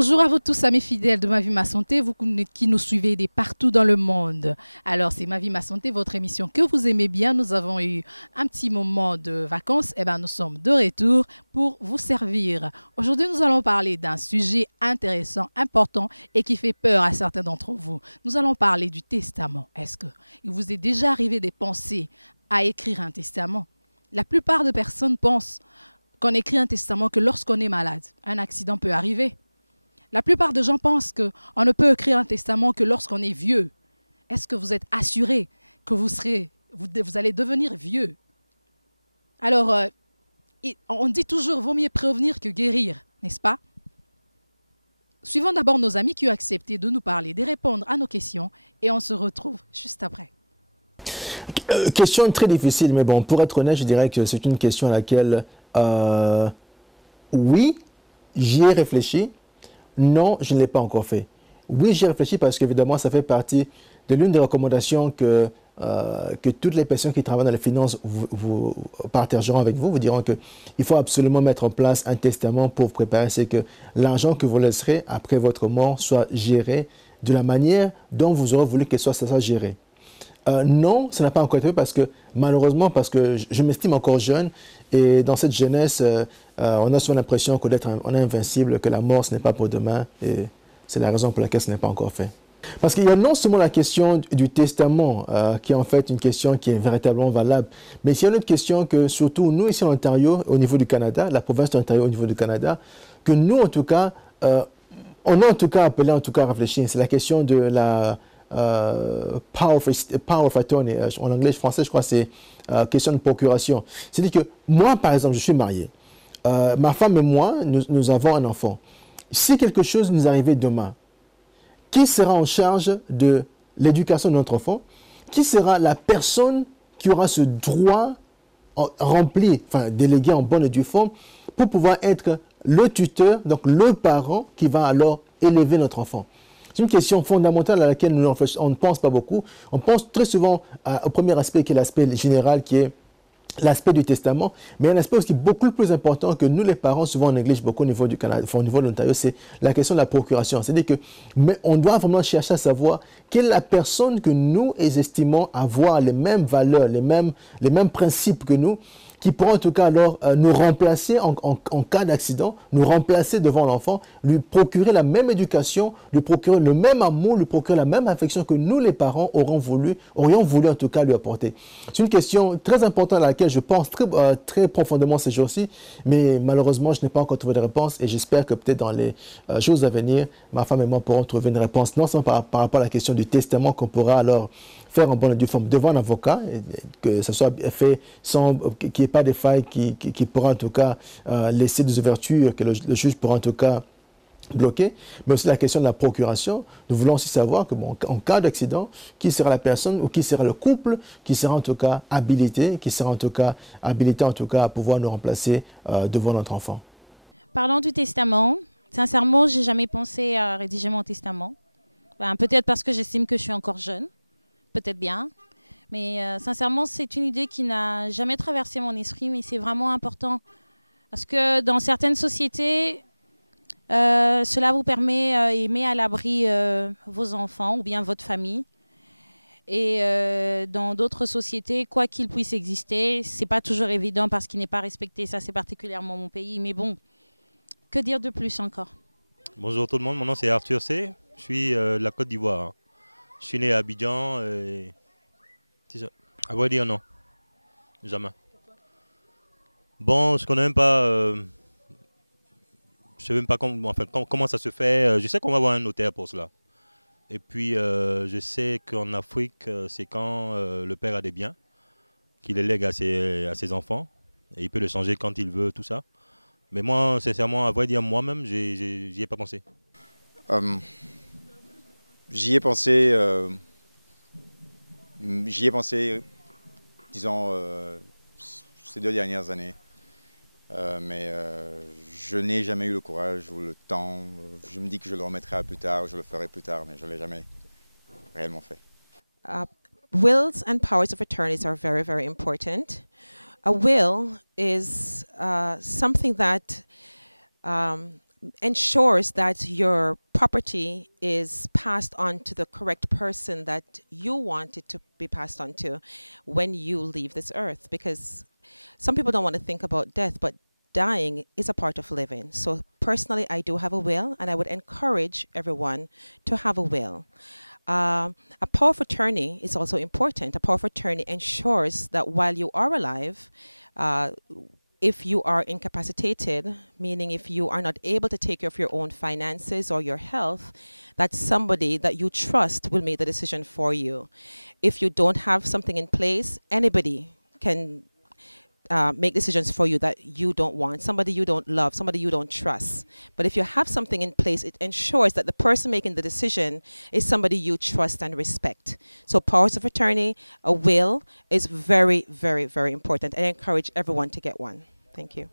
Bonjour à vous tous, amis fidèles de Ma Vie, Ma Santé, vous qui nous suivez de partout dans le monde. Alors, c'est Ma Vie, Ma Santé, votre émission que vous aimez bien. Nous avons eu un petit moment de vacances. Eh bien, nous sommes de retour pour vous servir. Aujourd'hui, nous allons parler d'un sujet intéressant, important et qui fait peur à certains d'entre vous. Nous allons parler du testament. Est-ce qu'il vous est déjà arrivé de penser à écrire un testament? La plupart des personnes pensent qu'on écrit un testament que lorsqu'on est malade. Un accident peut arriver. La plupart des gens pensent qu'on ne peut écrire un testament que lorsqu'on est vieux. Est-ce que vous êtes assuré que vous allez devenir vieux? Alors, on dit toujours, vaut mieux prévenir que guérir, n'est-ce pas? Suivons d'abord nos amis qui ont accepté de nous parler, de répondre à nos questions, et on se retrouve juste après. Question très difficile, mais bon, pour être honnête, je dirais que c'est une question à laquelle, oui, j'y ai réfléchi. Non, je ne l'ai pas encore fait. Oui, j'y ai réfléchi parce qu'évidemment, ça fait partie de l'une des recommandations que toutes les personnes qui travaillent dans les finances vous partageront avec vous. Vous diront qu'il faut absolument mettre en place un testament pour vous préparer. C'est que l'argent que vous laisserez après votre mort soit géré de la manière dont vous aurez voulu que ça soit géré. Non, ça n'a pas encore été fait parce que, malheureusement, parce que je m'estime encore jeune et dans cette jeunesse, on a souvent l'impression qu'on est invincible, que la mort, ce n'est pas pour demain et c'est la raison pour laquelle ce n'est pas encore fait. Parce qu'il y a non seulement la question du testament, qui est en fait une question qui est véritablement valable, mais il y a une autre question que, surtout nous ici en Ontario, au niveau du Canada, la province d'Ontario au niveau du Canada, que nous, en tout cas, on a en tout cas appelé à réfléchir. C'est la question de la power of attorney. En anglais, français, je crois que c'est question de procuration. C'est-à-dire que moi, par exemple, je suis marié. Ma femme et moi, nous avons un enfant. Si quelque chose nous arrivait demain, qui sera en charge de l'éducation de notre enfant? Qui sera la personne qui aura ce droit rempli, enfin délégué en bonne et due forme, pour pouvoir être le tuteur, donc le parent qui va alors élever notre enfant? C'est une question fondamentale à laquelle on ne pense pas beaucoup. On pense très souvent au premier aspect qui est l'aspect général, qui est l'aspect du testament, mais il y a un aspect aussi beaucoup plus important que nous les parents souvent on néglige beaucoup au niveau du Canada, au niveau de l'Ontario, c'est la question de la procuration. C'est-à-dire que on doit vraiment chercher à savoir quelle est la personne que nous estimons avoir les mêmes valeurs, les mêmes principes que nous, qui pourront en tout cas alors nous remplacer en cas d'accident, nous remplacer devant l'enfant, lui procurer la même éducation, lui procurer le même amour, lui procurer la même affection que nous les parents aurions voulu en tout cas lui apporter. C'est une question très importante à laquelle je pense très profondément ces jours-ci, mais malheureusement je n'ai pas encore trouvé de réponse et j'espère que peut-être dans les jours à venir, ma femme et moi pourrons trouver une réponse, non seulement par rapport à la question du testament qu'on pourra alors faire en bonne et due forme devant un avocat, et que ce soit fait sans qu'il n'y ait pas de failles qui pourra en tout cas laisser des ouvertures que le juge pourra en tout cas bloquer, mais aussi la question de la procuration. Nous voulons aussi savoir que en cas d'accident, qui sera la personne ou qui sera le couple qui sera en tout cas habilité, à pouvoir nous remplacer devant notre enfant. Parlons du testament. Sincèrement, j'ai jamais pensé à rédiger mon testament. Peut-être parce que j'estime que je suis encore jeune. Peut-être bien. Mais sincèrement, c'est une idée qui n'a jamais traversé mon esprit, mais c'est vraiment important. Parce que dans certaines sociétés, cela vous permet et met à l'abri vos enfants ou bien votre famille. Et dans d'autres sociétés, quoi qu'il puisse exister, ce n'est pas toujours évident parce qu'il n'est pas respecté. Ça, c'est particulièrement mon pays. Mais bon, que dire de plus encore? Bonjour tout le monde, mon nom c'est Arthur C. Je suis de la Côte d'Ivoire. Je suis né à Abidjan et... C'est ça. À vrai dire, non. Jamais. Bon, je connais même pas... je sais même pas comment ça se fait. Je sais qu'on va avoir un notaire pour cela. Et puis, je sais qu'en Afrique, c'est quand le père a des biens, qu'il les lègue à ses enfants. Et il peut le changer quand il veut, tout ça. Mais moi, sincèrement, à vrai dire, moi-même, j'y ai pas pensé. J'y ai pensé, disons, ces 2 dernières années. Mais je n'ai jamais eu le courage ou le temps. Je me dis que je le remettrai à plus tard, je le ferai plus tard, mais je ne l'ai jamais réellement fait. Wills and powers of attorneys are very, very important. A will is something that ensures that your property is passed on to the correct person that you want it to be passed on to when you leave this earth. Because some people don't want to think about death, but dying is a part of living. So personally, I do have a will, and I would encourage everyone to have a will. A power of attorney is also important. A power of attorney ensures that while you are alive, if you are incapacitated, meaning if you are not able to take care of your own finances or your health, that somebody that you trust will make the decision for you. If you don't have something in place, anybody can make decisions for you that you don't want, somebody you don't love, somebody you don't trust. But if you have something in place, it ensures that the person making the decision is somebody you trust and respect. So powers of attorney, a will, is very, very, very important. I encourage everyone to get one. Thank you.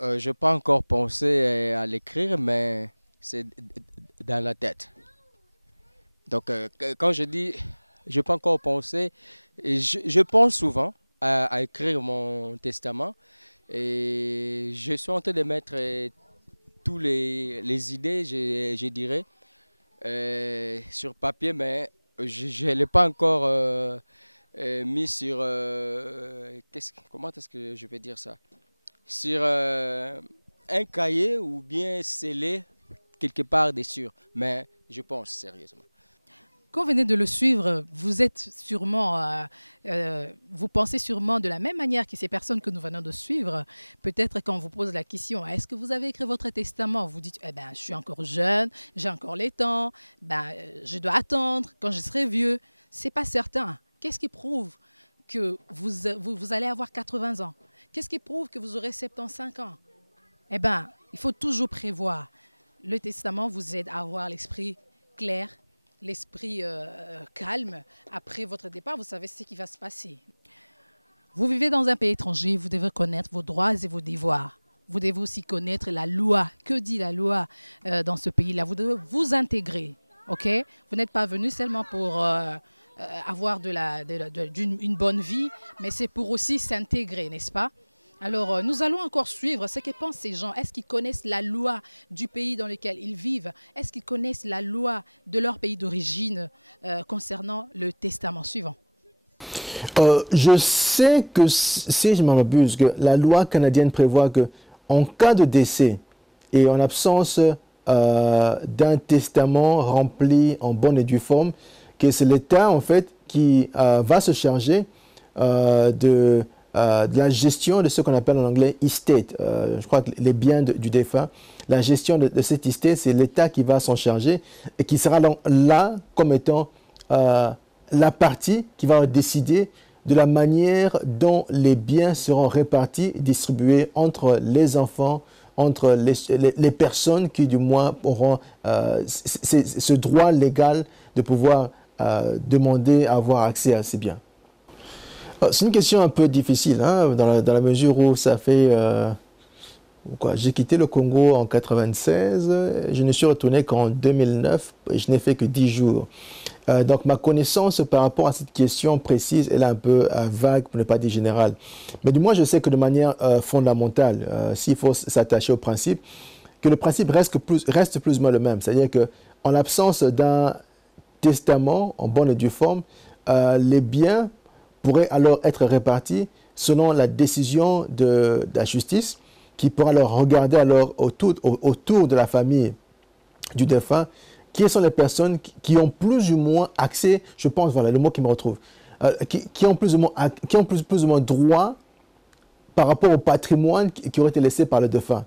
Je n'ai pas encore pensé à l'écrire, mais c'est dans la tête. Donc, quand je dis je n'ai pas encore pensé, je pense souvent à écrire mon testament, et je suis en train de mettre tous les idées, je dirais, sur papier, mais je ne l'ai pas encore mis sur... comment est-ce que je vais dire ça? Sur un cahier ou bien scellé quelque part dessus, mais je pense sérieusement. Quand vous venez de le suivre, vous êtes sûrement, vous pensez sûrement de la même manière que ces personnes que nous venons de suivre. Peut-être quand on vous pose la question, est-ce que vous avez écrit votre testament? Vous dites, eh ben, je suis encore jeune, j'ai encore les temps, je dois attendre quand je serai vieux. C'est pas certain. Qu'est-ce qui prouve que vous allez avoir 80 ans? Qu'est-ce qui prouve que vous aurez 75 ans? Eh bien, il faut toujours prévoir. Le testament vous aide à avoir l'esprit clair, l'esprit calme. Après votre départ, vous savez ce qui va se passer. Vous vivez dans un pays étranger, vous devez connaître vos droits et vos devoirs. Vous devez aussi connaître la loi. Que dit la loi dans ce pays-là? Vous devez vous intégrer. Okay? Vous n'êtes pas venu seulement pour avoir une bonne vie, mais c'est pour aussi s'intégrer, n'est-ce pas? Alors, nous allons encore suivre ce que pensent ces gens. Est-ce qu'ils connaissent la loi du pays dans lequel ils vivent? Est-ce qu'ils connaissent la loi de leur pays d'origine concernant le testament suivant? Je sais que, si je m'en abuse, que la loi canadienne prévoit qu'en cas de décès et en absence d'un testament rempli en bonne et due forme, que c'est l'État, en fait, qui va se charger de la gestion de ce qu'on appelle en anglais estate. Je crois que les biens du défunt, la gestion de cet estate, c'est l'État qui va s'en charger et qui sera là comme étant la partie qui va décider de la manière dont les biens seront répartis, distribués entre les enfants, entre les personnes qui du moins auront ce droit légal de pouvoir demander à avoir accès à ces biens. C'est une question un peu difficile, hein, dans la mesure où ça fait... j'ai quitté le Congo en 1996, je ne suis retourné qu'en 2009 et je n'ai fait que 10 jours. Donc ma connaissance par rapport à cette question précise, elle est un peu vague, pour ne pas dire générale. Mais du moins, je sais que de manière fondamentale, s'il faut s'attacher au principe, que le principe reste plus ou moins le même. C'est-à-dire qu'en l'absence d'un testament en bonne et due forme, les biens pourraient alors être répartis selon la décision de la justice, qui pourra alors regarder alors autour de la famille du défunt, qui sont les personnes qui ont plus ou moins accès, je pense, voilà le mot qui me retrouve, qui ont plus ou moins droit par rapport au patrimoine qui aurait été laissé par le défunt.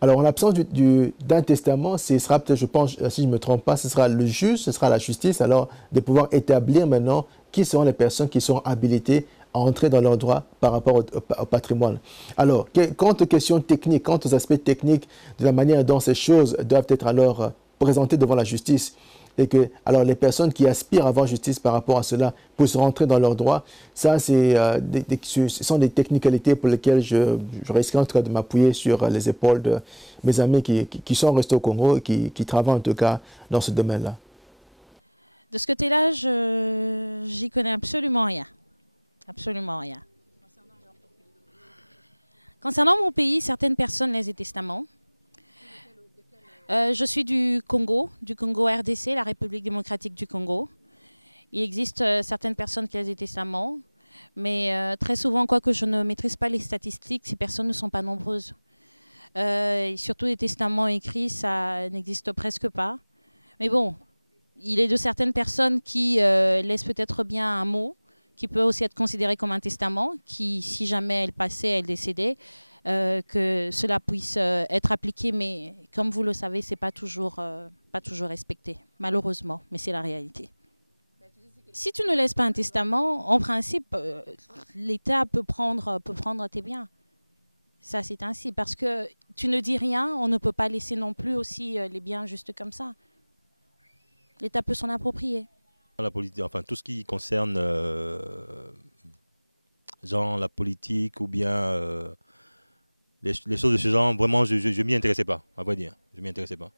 Alors, en l'absence d'un testament, ce sera peut-être, je pense, si je ne me trompe pas, ce sera le juge, ce sera la justice, alors de pouvoir établir maintenant qui seront les personnes qui seront habilitées à entrer dans leurs droits par rapport au patrimoine. Alors, quant aux questions techniques, quant aux aspects techniques de la manière dont ces choses doivent être alors présentées devant la justice, et que alors les personnes qui aspirent à avoir justice par rapport à cela puissent rentrer dans leurs droits, ça, ce sont des technicalités pour lesquelles je risquerai en tout cas de m'appuyer sur les épaules de mes amis qui sont restés au Congo et qui travaillent en tout cas dans ce domaine-là. De ce côté-là, j'y connais absolument rien. Absolument rien. Concernant mon pays, certaines personnes laissent des testaments. Je suis du Congo RDC, la République démocratique du Congo. Il existe certaines personnes qui ont des testaments, mais très souvent, quoique je ne maîtrise pas les statistiques, ces personnes ne sont pas nombreuses. Et surtout les testaments écrits, ça n'existe presque pas. Mais bon, il est de certaines personnes qui laissent peut-être bien un mot, qui peut aussi être considéré comme un testament, qui, si jamais elle passait, elle décédait, que cela puisse être appliqué, mais comme vous le savez, c'est pas toujours respecté, malheureusement, mais c'est la réalité. Si tu ne laisses pas un testament, en principe, l'État peut prendre tes biens. Ça, c'est ainsi, parce que tu ne dis rien, on ne peut pas laisser non plus aussi les biens juste comme ça. L'État peut s'en approprier. La politique, enfin tout ce qui concerne genre la politique ou bien les choses de ce genre, vraiment, je ne m'y intéressais pas, à vrai dire. Je m'y intéressais pas.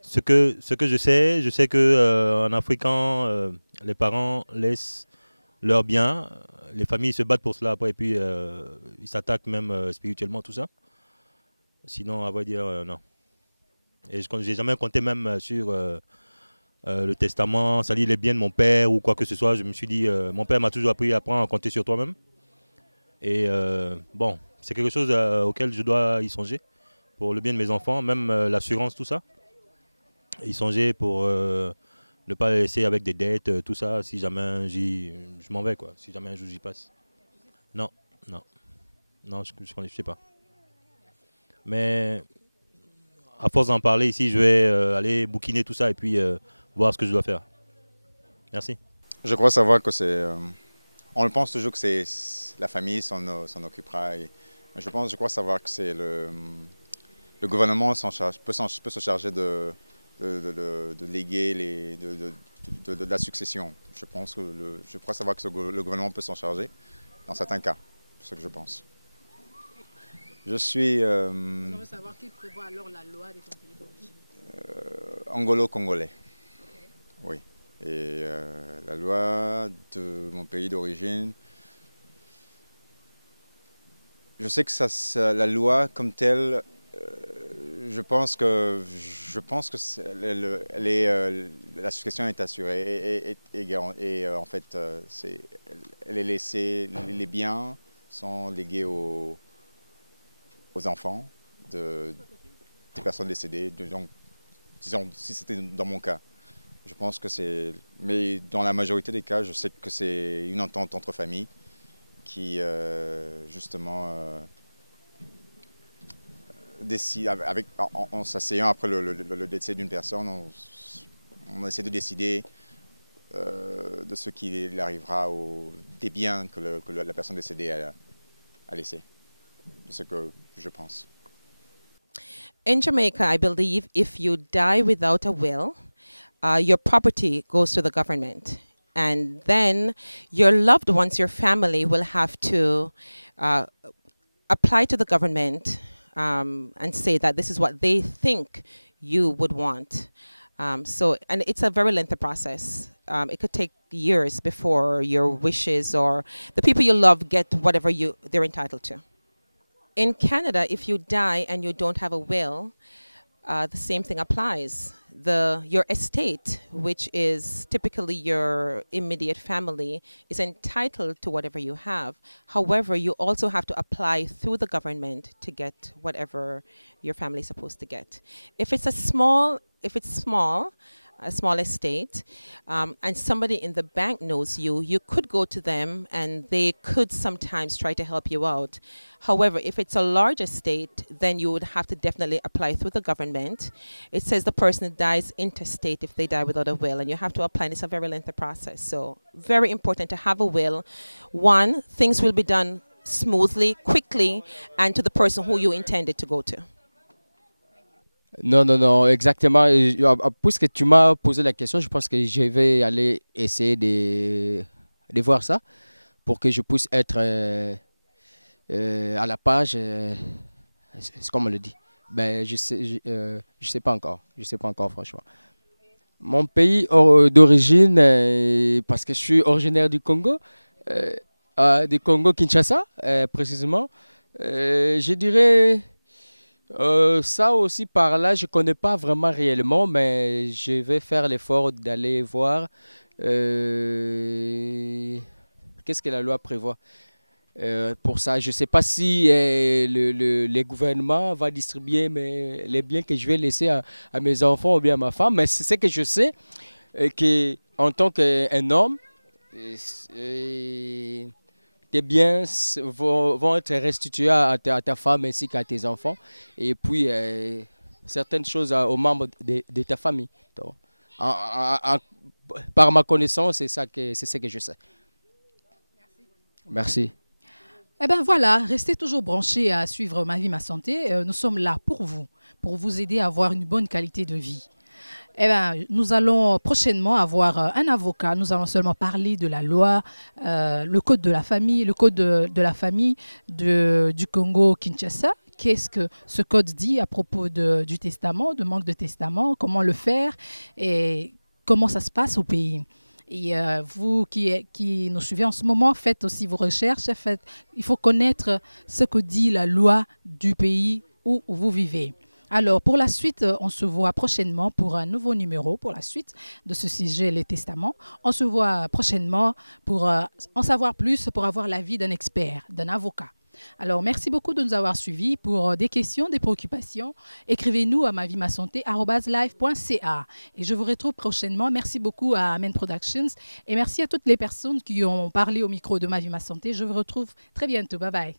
Ce que je sais que en Afrique, quand les parents laissent leurs biens, les familles se battent pour cela après, et puis ils s'attaquent même spirituellement, tout ça. Sinon, à vrai dire, non. Et je n'ai jamais compté même sur le testament, c'est-à-dire les biens de mon père ou quoi que ce soit. Je me suis dit, mon père m'a toujours appris à apprendre à compter sur toi-même. Et bon, c'est quelque chose auquel je dois y songer pour le bien de mes enfants, même l'assurance, tout ça. Y songer pour ne pas les laisser avec des dettes, tout ça, si jamais je m'en vais, quoi. Si jamais un jour j'y passe. Non, je ne sais pas. Mais à force d'en parler ici, je vais aller bouquiner tout ça et puis voir ce que je dois faire. Merci. Je crois savoir que c'est... on le pense toujours que c'est la famille s'en occupera. Je crois savoir que c'est le gouvernement peut se charger de léguer de la succession. Je crois savoir que le gouvernement peut s'en charger dans certains cas. C'est ce que je pense. Je suis... On veut savoir qui prévoit alors la loi de ton pays d'origine. Angolo-congolais. Okay. Oui. Et la loi de mon pays d'origine, je sais que la loi comme telle, je pense que la succession est assurée et en fait, elle est laissée, les biens sont légués aux enfants des personnes décédées. Donc, disons, si c'était dans mon cas. Je pense que c'est... Mais dans la majorité des cas, je sais que c'est une entente entre familles qui, justement, décide, en s'asseyant après le décès d'une personne, on essaie de décider de ce qu'il arrivera des biens que la personne décédée a laissé. C'est ce que je pense. In Jamaica, I believe if you die without a will, your property goes to the government. And then your loved ones, your family, will have to apply to the government and say that this is what they think you would want. And it's a very lengthy process. It could take years before your wishes or the people you love get whatever they're entitled to. In Canada, if you die and you don't have a will, the same thing applies. Your estate, which is typically your immediate family, is entitled to whatever you have. However, you also have to apply through the government to get whatever your family is supposed to get. If it's small, a small estate, and somebody in the bank knows you could go to them and they could sometimes try to help you out. However, if it's a large estate, then you would have to definitely apply through the government. It says the person dies intestate if they die without a will, and you have to apply, and it's a very lengthy process. So very important to have a will. One, things will be done smoothly, quickly, and to the person who you intended to go to. Non, exactement. Puisque tu m'as posé la question, je pense que je vais aller essayer de voir ça pour que je puisse être à la page. C'est comme on le dit. Ben, je sais pas encore. Je sais pas encore, franchement. Mon pays d'origine, parce que je suis originaire du Congo, du Congo-Kinshasa, précisément, je dirais Ça aussi par là, je ne connais pas vraiment réellement, mais je vais faire l'effort d'aller voir qu'est-ce que la loi prévoit. Pour ça, je ne sais pas si le gouvernement va distribuer les biens que je vais laisser à mes enfants ou bien à ma femme, mais c'est ce que je sais, qu'en tant qu'un homme, tes biens vont être restitués à ta femme ainsi qu'à tes enfants, et puis certaines choses aux membres de ta famille. Donc, par ma connaissance, c'est ce que je sais. Merci. Eh bien voilà, restez toujours branchés à suivre Ma vie, ma santé. Nous sommes là pour vous aider à avoir une bonne qualité de vie. Eh bien, nous allons prochainement avoir un avocat. Nous allons seulement parler de la loi, le code de la famille, le code de la famille du Congo-Kinshasa. Qu'est-ce que ce code dit à propos du testament, de manque de testament, comment le faire et comment ça se passe au pays. Et vous qui nous suivez en ce moment, faites aussi vos recherches. Il faut connaître ce que dit la loi du pays où vous vivez. Alors, pour la suite, on se voit prochainement pour un nouveau numéro, pour la suite de ce sujet, les testaments. On se voit prochainement pour en savoir plus, pour avoir l'avis d'un expert, d'un avocat. Alors, merci beaucoup de nous avoir suivis. Pour des questions, des préoccupations, écrivez-nous à mavimasanté@live.ca. Et je vous retrouve prochainement. Merci beaucoup à Amen Productions et merci à toutes les personnes qui ont parlé au micro de Ma vie, ma santé. Je vous retrouve très bientôt. Bye bye.